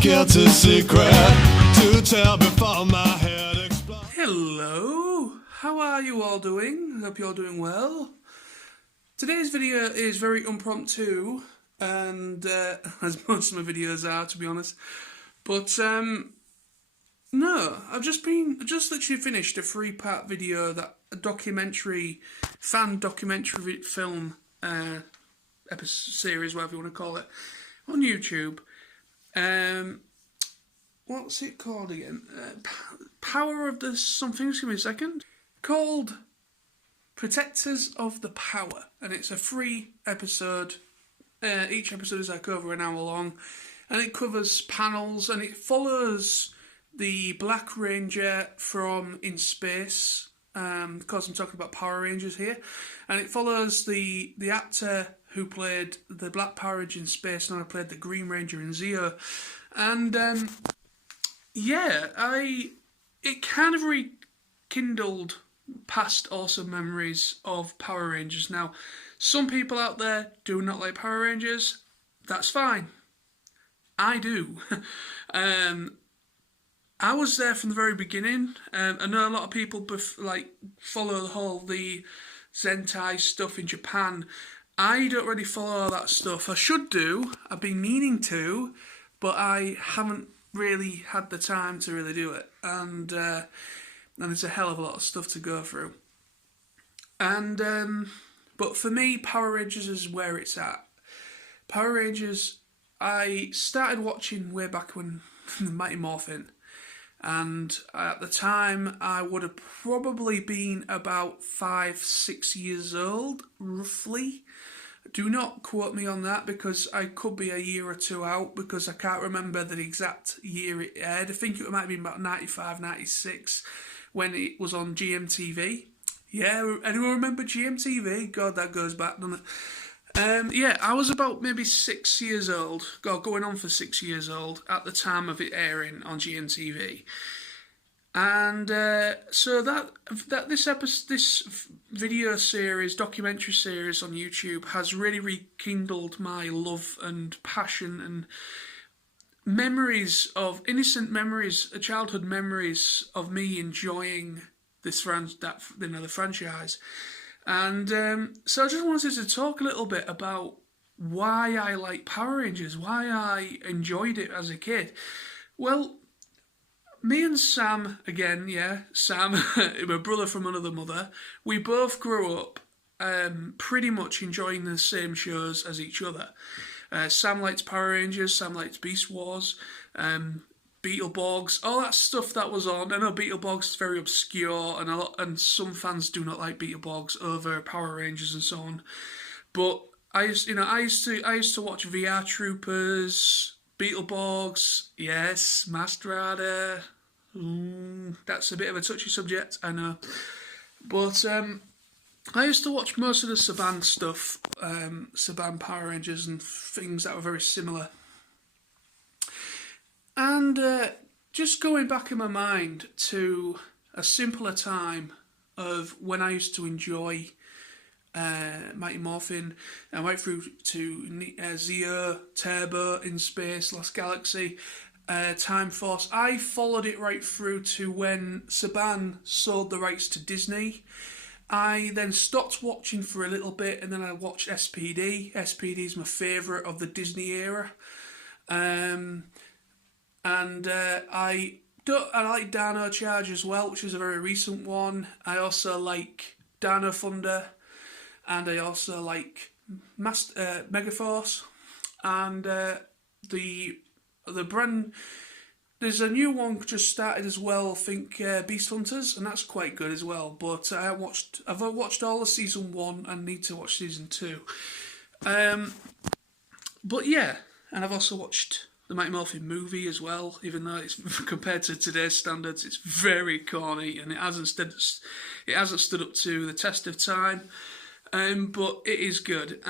guilty secret to tell before my head explodes. Hello, how are you all doing? Hope you're doing well. Today's video is very impromptu, and as most of my videos are, to be honest. But no, I've just literally finished a 3-part video, that a documentary, fan documentary film episode series, whatever you want to call it, on YouTube. What's it called again? Power of the something. Just give me a second. Called Protectors of the Power, and it's a 3-episode. Each episode is like over an hour long, and it covers panels, and it follows the Black Ranger from In Space. Because I'm talking about Power Rangers here, and it follows the actor who played the Black Power Ranger in Space, and I played the Green Ranger in Zeo, and it kind of rekindled past awesome memories of Power Rangers. Now, some people out there do not like Power Rangers. That's fine. I do. I was there from the very beginning. I know a lot of people follow the Zentai stuff in Japan. I don't really follow all that stuff. I should do. I've been meaning to, but I haven't really had the time to really do it. And there's a hell of a lot of stuff to go through. But for me, Power Rangers is where it's at. Power Rangers, I started watching way back when Mighty Morphin. And at the time, I would have probably been about 5-6 years old, roughly. Do not quote me on that, because I could be a year or two out, because I can't remember the exact year it aired. I think it might have been about 95, 96, when it was on GMTV. Yeah, anyone remember GMTV? God, that goes back, doesn't it? I was about maybe 6 years old, going on for 6 years old, at the time of it airing on GMTV. And so this video series, documentary series on YouTube has really rekindled my love and passion and innocent memories, childhood memories of me enjoying the franchise. And so I just wanted to talk a little bit about why I like Power Rangers, why I enjoyed it as a kid. Well, me and Sam, Sam, my brother from another mother, we both grew up pretty much enjoying the same shows as each other. Sam liked Power Rangers, Sam liked Beast Wars, Beetleborgs, all that stuff that was on. I know Beetleborgs is very obscure, and some fans do not like Beetleborgs over Power Rangers and so on. But I used to watch VR Troopers, Beetleborgs, yes, Master Rider. That's a bit of a touchy subject, I know. But I used to watch most of the Saban stuff, Saban Power Rangers and things that were very similar. And just going back in my mind to a simpler time of when I used to enjoy Mighty Morphin, and right through to Zeo, Turbo, In Space, Lost Galaxy, Time Force. I followed it right through to when Saban sold the rights to Disney. I then stopped watching for a little bit, and then I watched SPD. SPD is my favourite of the Disney era. I like Dino Charge as well, which is a very recent one. I also like Dino Thunder, and I also like Megaforce, and the brand. There's a new one just started as well. I think Beast Hunters, and that's quite good as well. But I've watched all of season 1 and need to watch season 2. But yeah, and I've also watched the Mighty Morphin movie as well, even though it's compared to today's standards, it's very corny and it hasn't stood up to the test of time. But it is good.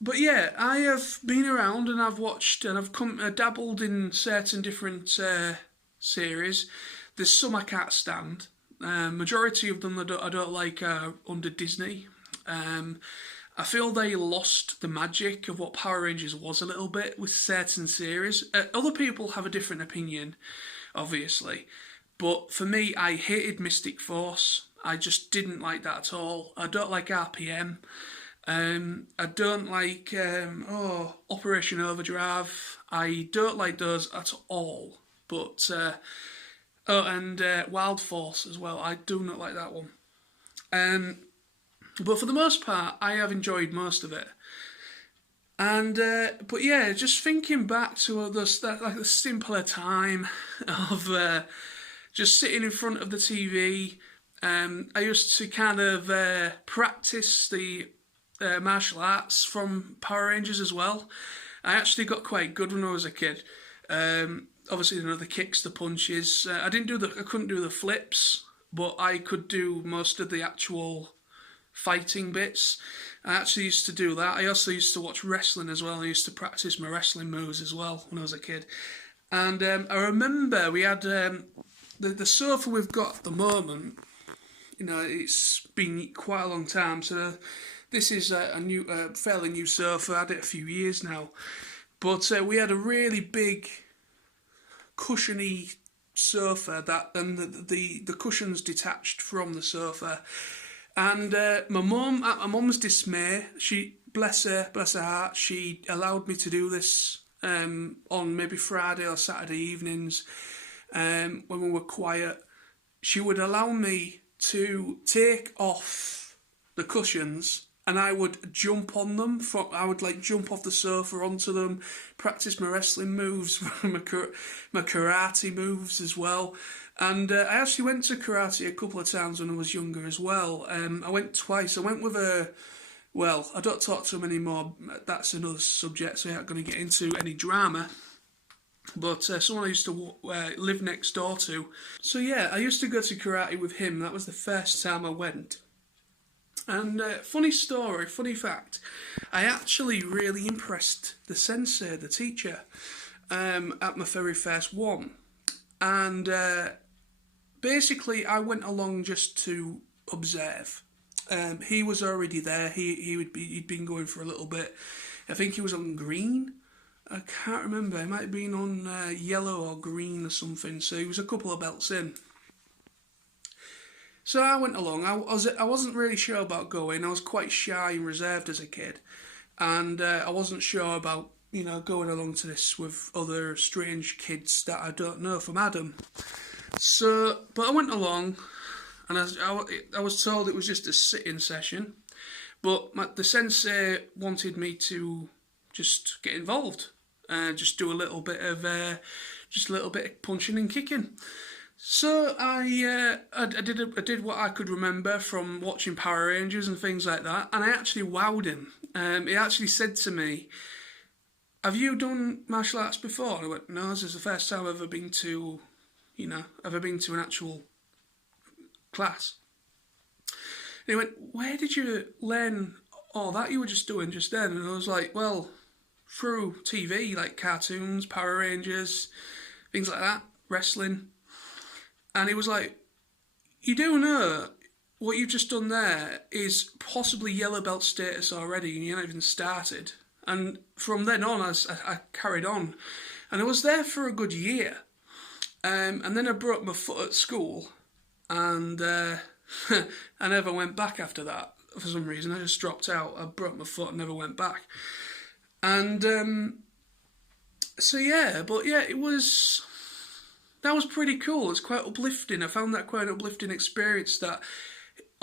But yeah, I have been around and I've watched and I've dabbled in certain different series. There's some I can't stand. Majority of them I don't like are under Disney. I feel they lost the magic of what Power Rangers was a little bit with certain series. Other people have a different opinion, obviously, but for me, I hated Mystic Force. I just didn't like that at all. I don't like RPM. I don't like Operation Overdrive. I don't like those at all. But and Wild Force as well. I do not like that one. But for the most part, I have enjoyed most of it. And but yeah, just thinking back to the simpler time of just sitting in front of the TV. I used to kind of practice the martial arts from Power Rangers as well. I actually got quite good when I was a kid. Obviously, the kicks, the punches. I couldn't do the flips, but I could do most of the actual fighting bits. I actually used to do that. I also used to watch wrestling as well. I used to practice my wrestling moves as well when I was a kid. And I remember we had the sofa we've got at the moment. It's been quite a long time. So this is a new, fairly new sofa. I had it a few years now. But we had a really big, cushiony sofa and the cushions detached from the sofa. And my mum, at my mum's dismay, she bless her heart, she allowed me to do this on maybe Friday or Saturday evenings when we were quiet. She would allow me to take off the cushions and I would jump on them. I would jump off the sofa onto them, practice my wrestling moves, my karate moves as well. And I actually went to karate a couple of times when I was younger as well. I went twice. I went with I don't talk to him anymore. That's another subject, so I'm not going to get into any drama. But someone I used to live next door to. So yeah, I used to go to karate with him. That was the first time I went. And funny story, funny fact, I actually really impressed the sensei, the teacher, at my very first one. And basically, I went along just to observe. He was already there. He'd been going for a little bit. I think he was on green. I can't remember. He might have been on yellow or green or something. So he was a couple of belts in. So I went along. I wasn't really sure about going. I was quite shy and reserved as a kid, and I wasn't sure about going along to this with other strange kids that I don't know from Adam. So, but I went along, and I was told it was just a sit-in session, but the sensei wanted me to just get involved, just do a little bit of punching and kicking. So I did what I could remember from watching Power Rangers and things like that, and I actually wowed him. He actually said to me, "Have you done martial arts before?" And I went, "No, this is the first time I've ever been to an actual class." And he went, "Where did you learn all that you were just doing just then?" And I was like, "Well, through TV, like cartoons, Power Rangers, things like that, wrestling." And he was like, "You do know what you've just done there is possibly yellow belt status already, and you're not even started." And from then on, I carried on. And I was there for a good year. And then I broke my foot at school. And I never went back after that for some reason. I just dropped out. I broke my foot and never went back. And that was pretty cool. It's quite uplifting. I found that quite an uplifting experience. That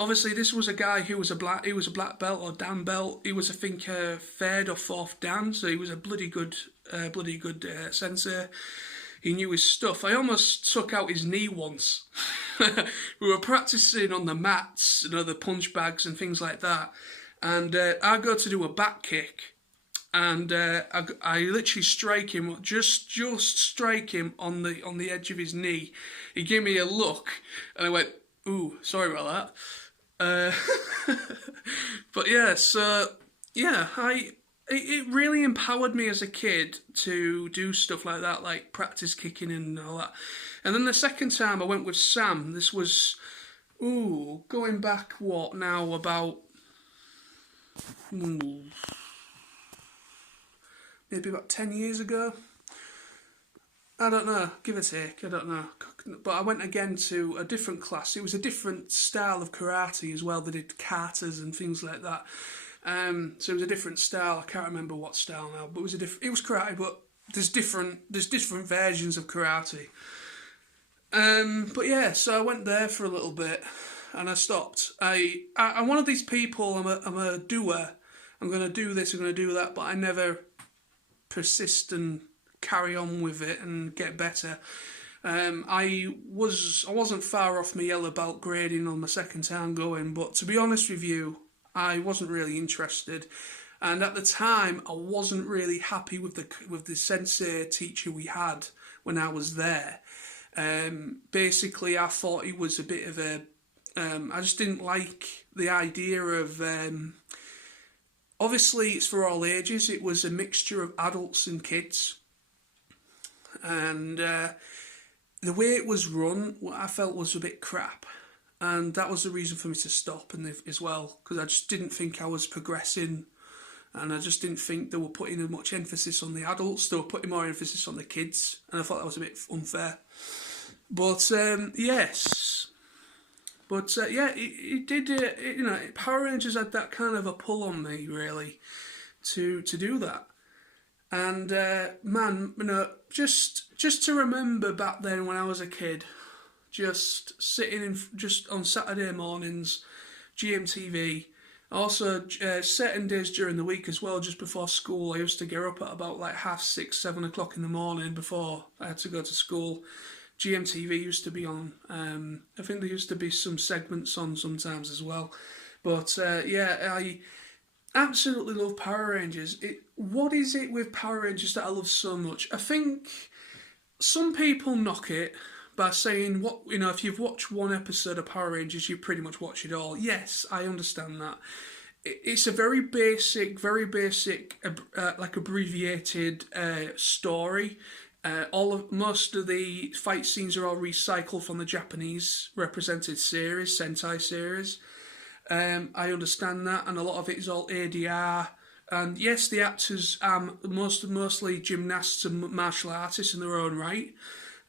obviously this was a guy who was a black belt or Dan belt. He was, I think, third or fourth Dan, so he was a bloody good sensei. He knew his stuff. I almost took out his knee once. We were practicing on the mats, the punch bags and things like that. And I go to do a back kick. And I literally strike him, just strike him on the edge of his knee. He gave me a look, and I went, "Ooh, sorry about that." But yeah, so yeah, it really empowered me as a kid to do stuff like that, like practice kicking and all that. And then the second time I went with Sam. This was going back about maybe about 10 years ago. I don't know, give or take, I don't know. But I went again to a different class. It was a different style of karate as well. They did katas and things like that. So it was a different style. I can't remember what style now, but it was karate, but there's different versions of karate. But yeah, so I went there for a little bit, and I stopped. I'm one of these people. I'm a doer. I'm going to do this. I'm going to do that, but I never persist and carry on with it and get better. I wasn't far off my yellow belt grading on my second time going, but to be honest with you, I wasn't really interested. And at the time, I wasn't really happy with the sensei teacher we had when I was there. Basically, I thought he was a bit of a. I just didn't like the idea of. Obviously, it's for all ages. It was a mixture of adults and kids, and the way it was run, what I felt was a bit crap, and that was the reason for me to stop. And as well, because I just didn't think I was progressing. And I just didn't think they were putting as much emphasis on the adults. They were putting more emphasis on the kids. And I thought that was a bit unfair. But, yes. But, yeah, it did, Power Rangers had that kind of a pull on me, really, to do that. And, man, just to remember back then when I was a kid, just sitting just on Saturday mornings, GMTV. Also, certain days during the week as well, just before school, I used to get up at about like 6:30, 7 o'clock in the morning before I had to go to school. GMTV used to be on. I think there used to be some segments on sometimes as well. But yeah, I absolutely love Power Rangers. What is it with Power Rangers that I love so much? I think some people knock it by saying, if you've watched one episode of Power Rangers, you pretty much watch it all. Yes, I understand that. It's a very basic, like abbreviated story. Most of the fight scenes are all recycled from the Japanese represented series, Sentai series. I understand that, and a lot of it is all ADR. And yes, the actors are mostly gymnasts and martial artists in their own right.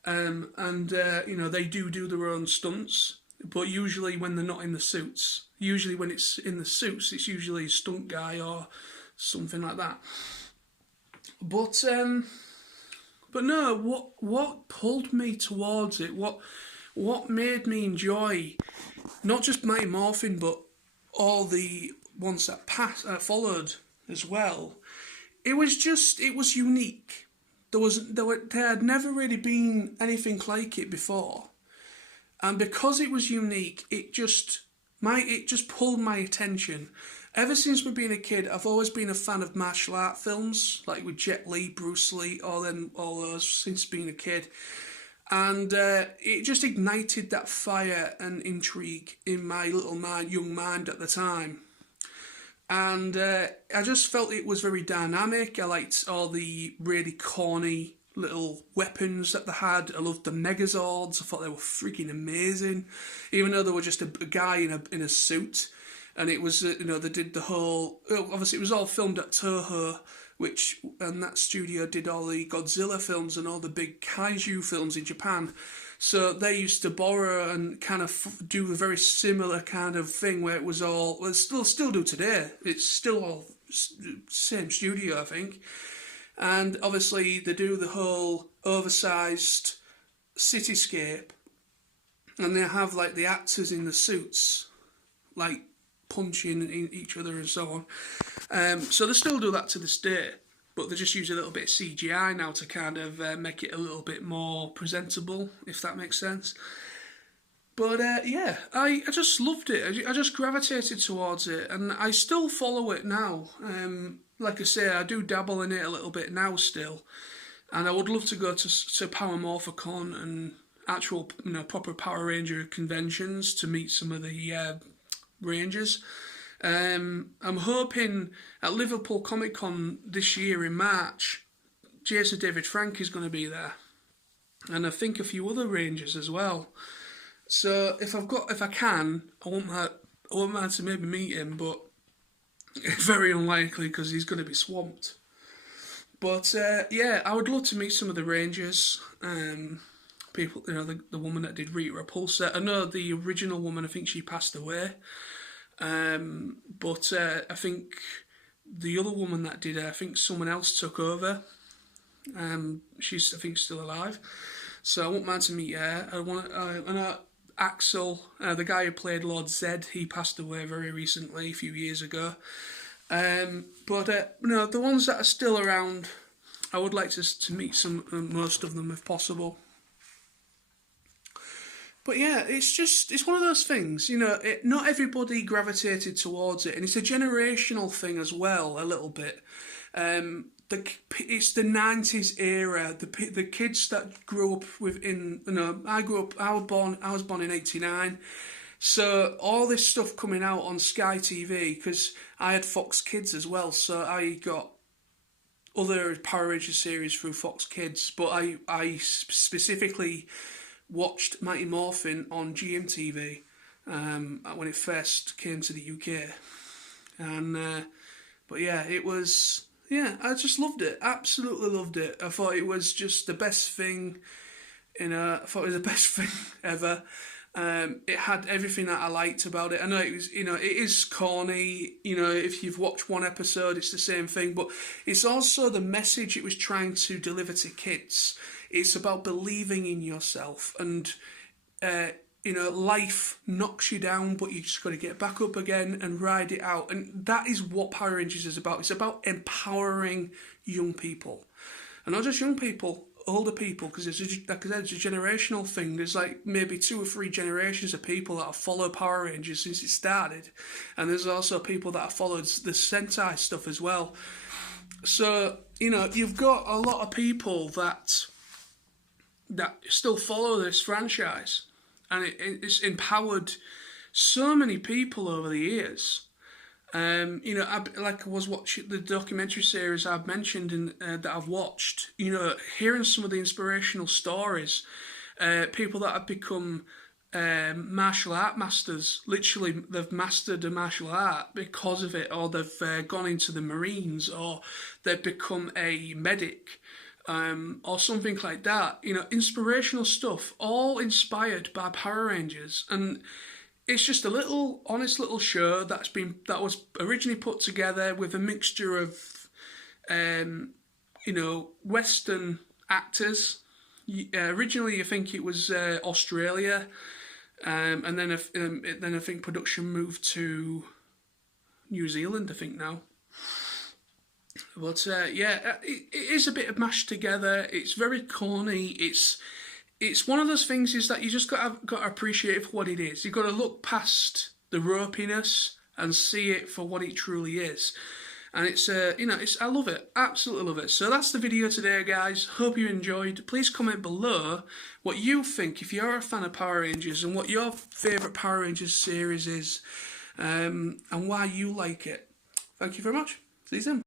They do their own stunts, but usually when they're not in the suits. Usually when it's in the suits, it's usually a stunt guy or something like that. But no, what pulled me towards it, what made me enjoy not just Mighty Morphin, but all the ones that followed as well, it was unique. There had never really been anything like it before, and because it was unique, it just pulled my attention. Ever since me being a kid, I've always been a fan of martial art films, like with Jet Li, Bruce Lee, all those since being a kid, and it just ignited that fire and intrigue in my young mind at the time. And I just felt it was very dynamic. I liked all the really corny little weapons that they had. I loved the Megazords. I thought they were freaking amazing, even though they were just a guy in a suit. And it was they did the whole. Obviously, it was all filmed at Toho, and that studio did all the Godzilla films and all the big kaiju films in Japan. So they used to borrow and kind of do a very similar kind of thing where it was all, well, still do today. It's still all same studio, I think. And obviously they do the whole oversized cityscape, and they have like the actors in the suits, like punching each other and so on. So they still do that to this day. But they just use a little bit of CGI now to kind of make it a little bit more presentable, if that makes sense. But yeah, I just loved it. I just gravitated towards it, and I still follow it now. Like I say, I do dabble in it a little bit now still, and I would love to go to Power Morphicon and actual, proper Power Ranger conventions to meet some of the Rangers. I'm hoping at Liverpool Comic Con this year in March, Jason David Frank is going to be there, and I think a few other Rangers as well. So if I can, I won't mind to maybe meet him. But Very unlikely because he's going to be swamped. But yeah, I would love to meet some of the Rangers. People, the woman that did Rita Repulsa. I know the original woman, I think she passed away. But I think the other woman that did it, I think someone else took over. She's, I think, still alive. So I wouldn't mind to meet her. I know Axel, the guy who played Lord Zed, he passed away very recently, a few years ago. But the ones that are still around, I would like to meet most of them if possible. But yeah, it's one of those things, not everybody gravitated towards it, and it's a generational thing as well, a little bit. It's the 90s era, the kids that grew up I was born in 89, so all this stuff coming out on Sky TV, because I had Fox Kids as well, so I got other Power Rangers series through Fox Kids, but I specifically watched Mighty Morphin on GMTV when it first came to the UK, and but yeah, I just loved it, absolutely loved it. I thought it was just the best thing, I thought it was the best thing ever. It had everything that I liked about it. I know it was, it is corny. If you've watched one episode, it's the same thing. But it's also the message it was trying to deliver to kids. It's about believing in yourself, and life knocks you down, but you just got to get back up again and ride it out. And that is what Power Rangers is about. It's about empowering young people, and not just young people, older people, because it's like I said, it's a generational thing. There's like maybe 2 or 3 generations of people that have followed Power Rangers since it started, and there's also people that have followed the Sentai stuff as well. So you've got a lot of people that still follow this franchise, and it's empowered so many people over the years. I was watching the documentary series I've mentioned that I've watched. Hearing some of the inspirational stories, people that have become martial art masters. Literally, they've mastered a martial art because of it, or they've gone into the Marines, or they've become a medic. Or something like that, inspirational stuff, all inspired by Power Rangers. And it's just a little honest little show that was originally put together with a mixture of Western actors. Originally I think it was Australia, and then I think production moved to New Zealand, I think now. But it is a bit of mashed together. It's very corny. It's one of those things is that you just got to appreciate it for what it is. You've got to look past the ropiness and see it for what it truly is. And I love it, absolutely love it. So that's the video today, guys. Hope you enjoyed. Please comment below what you think, if you're a fan of Power Rangers, and what your favourite Power Rangers series is, and why you like it. Thank you very much. See you soon.